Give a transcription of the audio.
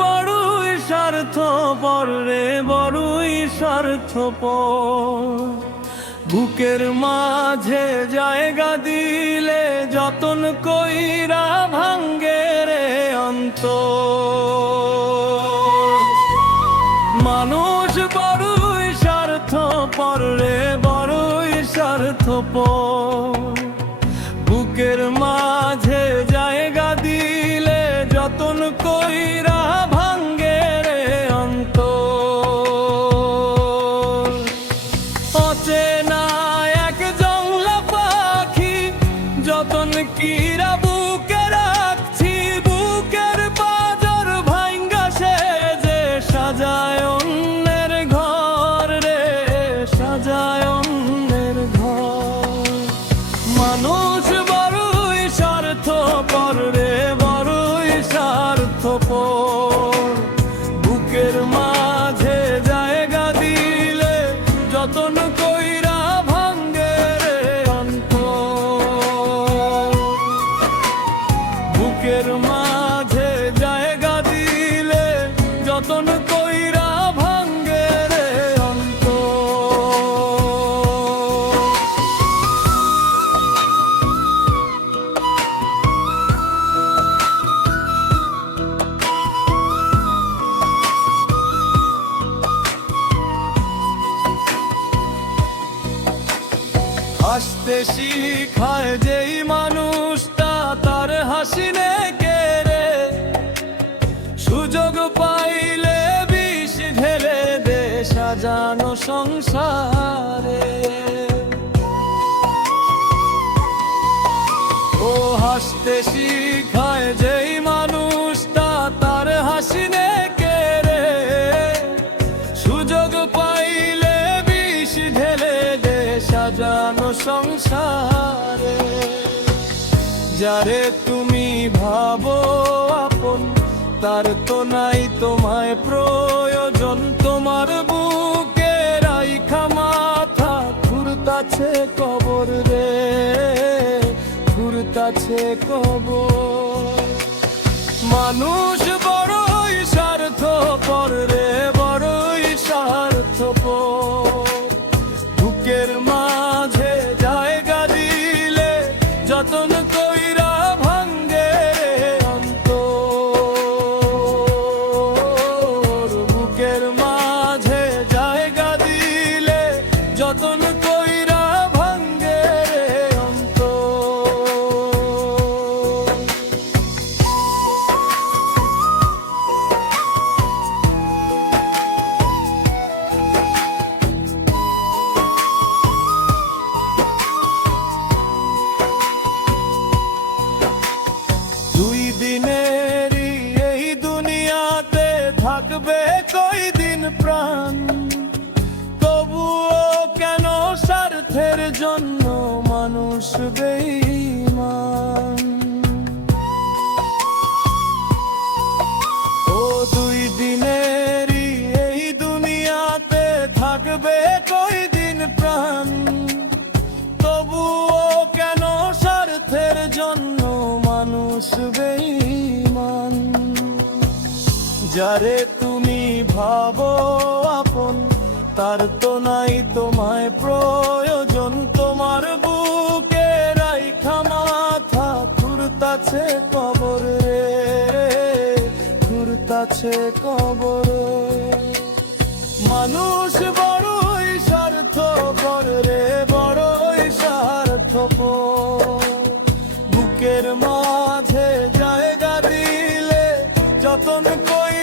বড়ই স্বার্থপর রে, বড়ই স্বার্থপর। বুকের মাঝে জায়গা দিলে যতন কইরা ভাঙ্গে রে অন্তর। মানুষ বড়ই স্বার্থপর রে, বড়ই স্বার্থপর। বুকের মাঝে জায়গা দিলে যতন কইরা ভাঙ্গে রে অন্তর। অচেনা এক জংলা পাখি যতন কিরা বুকে রাখছি, বুকের পাজর ভাঙ্গা সে যে সাজায় অন্যের ঘর রে, সাজায় অন্যের ঘর। মানুষ বড়ই স্বার্থপর রে, বড়ই স্বার্থপর। বুকের মাঝে জায়গা দিলে যতন কইরা ভাঙ্গে রে অন্তর। বুকের মাঝে জায়গা দিলে যতন কইরা ভাঙ্গে রে অন্তর। হাসতে শিখায় যেই মানুষটা তার হাসি নে কেড়ে, সুযোগ পাইলে বিষ ঢেলে দে সাজানো সংসারে। ও হাসতে শিখায় যেই মানুষটা তার হাসি নে কেড়ে, সুযোগ পাইলে বিষ ঢেলে দে সাজানো সংসারে। যারে তুমি ভাবো আপন তার তো নাই তোমায় প্রয়োজন। তোমার বুকে রাইখা মাথা ঘুরতাছে কবর রে, ঘুরতাছে কবর। মানুষ বড়ই স্বার্থপর রে, বড়ই স্বার্থপর। বুকের মাঝে জায়গা দিলে যতন কইরা ভাঙ্গে রে অন্তর। বুকের মাঝে জায়গা দিলে যতন কইরা ভাঙ্গে রে অন্তর। দুই দিনেরই এই দুনিয়াতে থাকবে কয়দিন প্রাণ, তবুও কেন স্বার্থের জন্য মানুষ বেঈমান। ও দুই দিনেরই এই দুনিয়াতে থাকবে কয়দিন প্রাণ, তবুও কেন স্বার্থের জন্য মানুষ বেঈমান। যারে তুমি ভাবো আপন তার তো নাই তোমায় প্রয়োজন। তোমার বুকে রাইখা মাথা ঘুরতাছে কবর রে, ঘুরতাছে কবর। মানুষ বড়ই স্বার্থপর রে, বড়ই স্বার্থপর। বুকের মাঝে জায়গা দিলে যতন কই